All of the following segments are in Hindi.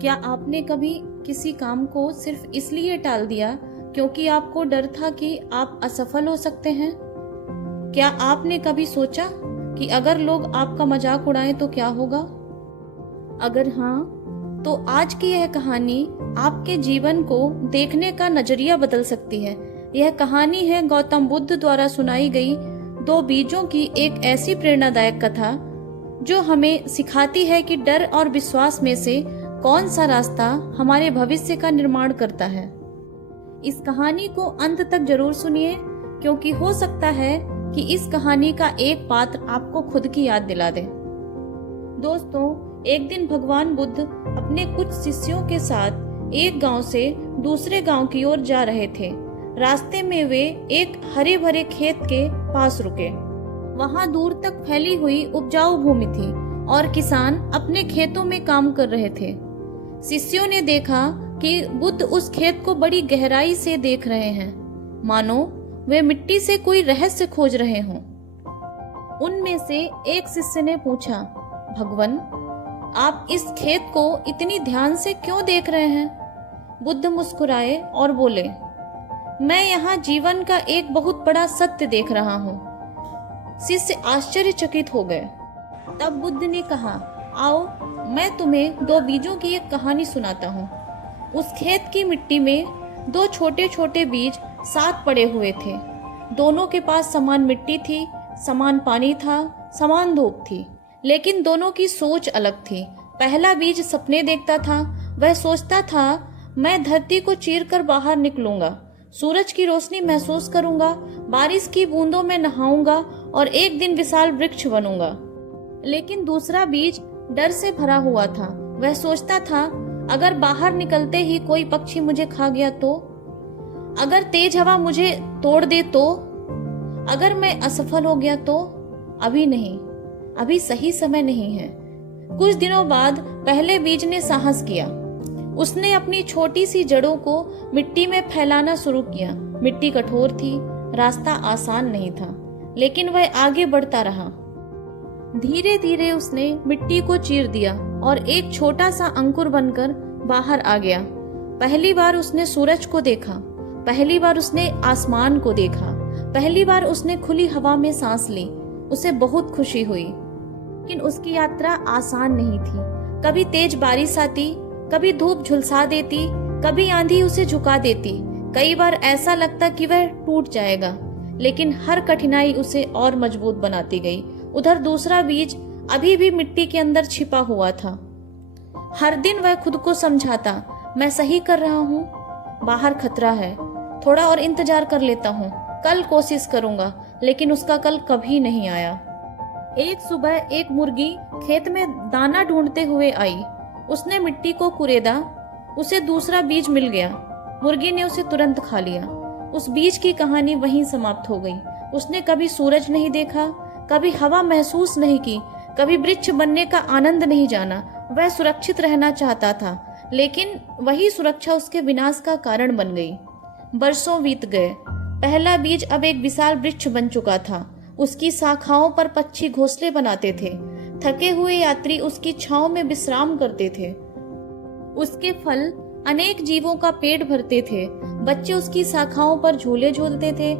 क्या आपने कभी किसी काम को सिर्फ इसलिए टाल दिया क्योंकि आपको डर था कि आप असफल हो सकते हैं? क्या आपने कभी सोचा कि अगर लोग आपका मजाक उड़ाएं तो क्या होगा? अगर हाँ, तो आज की यह कहानी आपके जीवन को देखने का नजरिया बदल सकती है। यह कहानी है गौतम बुद्ध द्वारा सुनाई गई 2 बीजों की एक ऐसी प्रेरणादायक कथा जो हमें सिखाती है कि डर और विश्वास में से कौन सा रास्ता हमारे भविष्य का निर्माण करता है। इस कहानी को अंत तक जरूर सुनिए, क्योंकि हो सकता है कि इस कहानी का एक पात्र आपको खुद की याद दिला दे। दोस्तों, एक दिन भगवान बुद्ध अपने कुछ शिष्यों के साथ एक गांव से दूसरे गांव की ओर जा रहे थे। रास्ते में वे एक हरे भरे खेत के पास रुके। वहां दूर तक फैली हुई उपजाऊ भूमि थी और किसान अपने खेतों में काम कर रहे थे। शिष्यों ने देखा कि बुद्ध उस खेत को बड़ी गहराई से देख रहे हैं, मानो वे मिट्टी से कोई रहस्य खोज रहे हों। उनमें से एक शिष्य ने पूछा, भगवान, आप इस खेत को इतनी ध्यान से क्यों देख रहे हैं? बुद्ध मुस्कुराए और बोले, मैं यहाँ जीवन का एक बहुत बड़ा सत्य देख रहा हूँ। शिष्य आश्चर्यचकित हो गए। तब बुद्ध ने कहा, आओ मैं तुम्हें 2 बीजों की एक कहानी सुनाता हूँ। उस खेत की मिट्टी में 2 छोटे छोटे बीज साथ पड़े हुए थे। दोनों के पास समान मिट्टी थी, समान पानी था, समान धूप थी, लेकिन दोनों की सोच अलग थी। पहला बीज सपने देखता था। वह सोचता था, मैं धरती को चीरकर बाहर निकलूंगा, सूरज की रोशनी महसूस करूंगा, बारिश की बूंदों में नहाऊंगा और एक दिन विशाल वृक्ष बनूंगा। लेकिन दूसरा बीज डर से भरा हुआ था। वह सोचता था, अगर बाहर निकलते ही कोई पक्षी मुझे खा गया तो, अगर तेज हवा मुझे तोड़ दे तो, अगर मैं असफल हो गया तो। अभी नहीं, अभी सही समय नहीं है। कुछ दिनों बाद पहले बीज ने साहस किया। उसने अपनी छोटी सी जड़ों को मिट्टी में फैलाना शुरू किया। मिट्टी कठोर थी, रास्ता आसान नहीं था, लेकिन वह आगे बढ़ता रहा। धीरे धीरे उसने मिट्टी को चीर दिया और एक छोटा सा अंकुर बनकर बाहर आ गया। पहली बार उसने सूरज को देखा, पहली बार उसने आसमान को देखा, पहली बार उसने खुली हवा में सांस ली। उसे बहुत खुशी हुई, लेकिन उसकी यात्रा आसान नहीं थी। कभी तेज बारिश आती, कभी धूप झुलसा देती, कभी आंधी उसे झुका देती। कई बार ऐसा लगता कि वह टूट जाएगा, लेकिन हर कठिनाई उसे और मजबूत बनाती गई। उधर दूसरा बीज अभी भी मिट्टी के अंदर छिपा हुआ था। हर दिन वह खुद को समझाता, मैं सही कर रहा हूँ, बाहर खतरा है, थोड़ा और इंतजार कर लेता हूँ, कल कोशिश करूंगा। लेकिन उसका कल कभी नहीं आया। एक सुबह एक मुर्गी खेत में दाना ढूंढते हुए आई। उसने मिट्टी को कुरेदा, उसे दूसरा बीज मिल गया। मुर्गी ने उसे तुरंत खा लिया। उस बीज की कहानी वहीं समाप्त हो गई। उसने कभी सूरज नहीं देखा, कभी हवा महसूस नहीं की, कभी वृक्ष बनने का आनंद नहीं जाना। वह सुरक्षित रहना चाहता था, लेकिन वही सुरक्षा उसके विनाश का कारण बन गई। बरसों बीत गए। पहला बीज अब एक विशाल वृक्ष बन चुका था। उसकी शाखाओं पर पक्षी घोंसले बनाते थे। थके हुए यात्री उसकी छांव में विश्राम करते थे। उसके फल अनेक जीवों का पेट भरते थे। बच्चे उसकी शाखाओं पर झूले झूलते थे।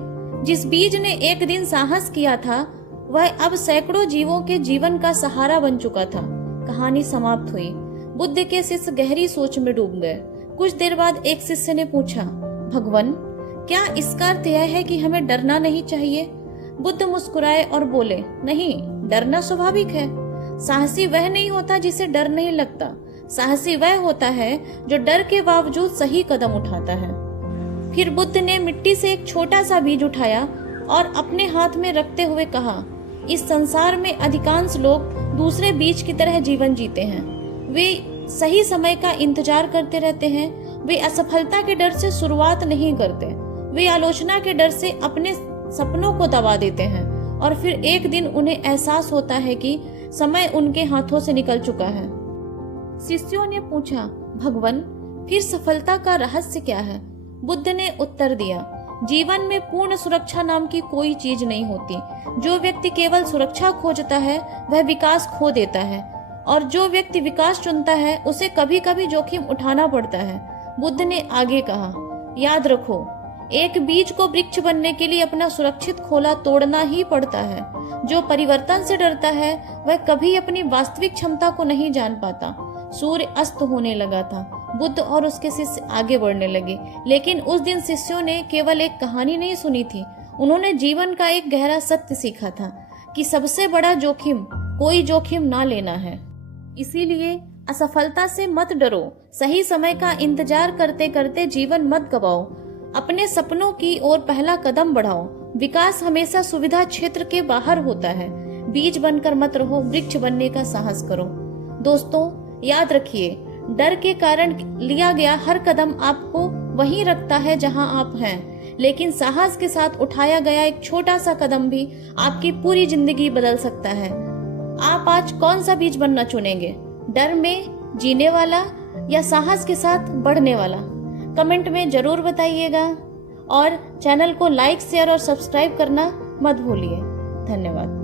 जिस बीज ने एक दिन साहस किया था, वह अब सैकड़ों जीवों के जीवन का सहारा बन चुका था। कहानी समाप्त हुई। बुद्ध के शिष्य गहरी सोच में डूब गए। कुछ देर बाद एक शिष्य ने पूछा, भगवान, क्या इसका अर्थ यह है कि हमें डरना नहीं चाहिए? बुद्ध मुस्कुराए और बोले, नहीं, डरना स्वाभाविक है। साहसी वह नहीं होता जिसे डर नहीं लगता। साहसी वह होता है जो डर के बावजूद सही कदम उठाता है। फिर बुद्ध ने मिट्टी से एक छोटा सा बीज उठाया और अपने हाथ में रखते हुए कहा, इस संसार में अधिकांश लोग दूसरे बीज की तरह जीवन जीते हैं। वे सही समय का इंतजार करते रहते हैं। वे असफलता के डर से शुरुआत नहीं करते। वे आलोचना के डर से अपने सपनों को दबा देते हैं और फिर एक दिन उन्हें एहसास होता है कि समय उनके हाथों से निकल चुका है। शिष्यों ने पूछा, भगवान, फिर सफलता का रहस्य क्या है? बुद्ध ने उत्तर दिया, जीवन में पूर्ण सुरक्षा नाम की कोई चीज नहीं होती। जो व्यक्ति केवल सुरक्षा खोजता है वह विकास खो देता है। और जो व्यक्ति विकास चुनता है उसे कभी कभी जोखिम उठाना पड़ता है। बुद्ध ने आगे कहा, याद रखो, एक बीज को वृक्ष बनने के लिए अपना सुरक्षित खोला तोड़ना ही पड़ता है। जो परिवर्तन से डरता है वह कभी अपनी वास्तविक क्षमता को नहीं जान पाता। सूर्य अस्त होने लगा था। बुद्ध और उसके शिष्य आगे बढ़ने लगे, लेकिन उस दिन शिष्यों ने केवल एक कहानी नहीं सुनी थी, उन्होंने जीवन का एक गहरा सत्य सीखा था कि सबसे बड़ा जोखिम कोई जोखिम ना लेना है। इसीलिए असफलता से मत डरो, सही समय का इंतजार करते करते जीवन मत गवाओ, अपने सपनों की ओर पहला कदम बढ़ाओ। विकास हमेशा सुविधा क्षेत्र के बाहर होता है। बीज बनकर मत रहो, वृक्ष बनने का साहस करो। दोस्तों, याद रखिए, डर के कारण लिया गया हर कदम आपको वहीं रखता है जहां आप हैं, लेकिन साहस के साथ उठाया गया एक छोटा सा कदम भी आपकी पूरी जिंदगी बदल सकता है। आप आज कौन सा बीज बनना चुनेंगे? डर में जीने वाला या साहस के साथ बढ़ने वाला? कमेंट में जरूर बताइएगा और चैनल को लाइक, शेयर और सब्सक्राइब करना मत भूलिए। धन्यवाद।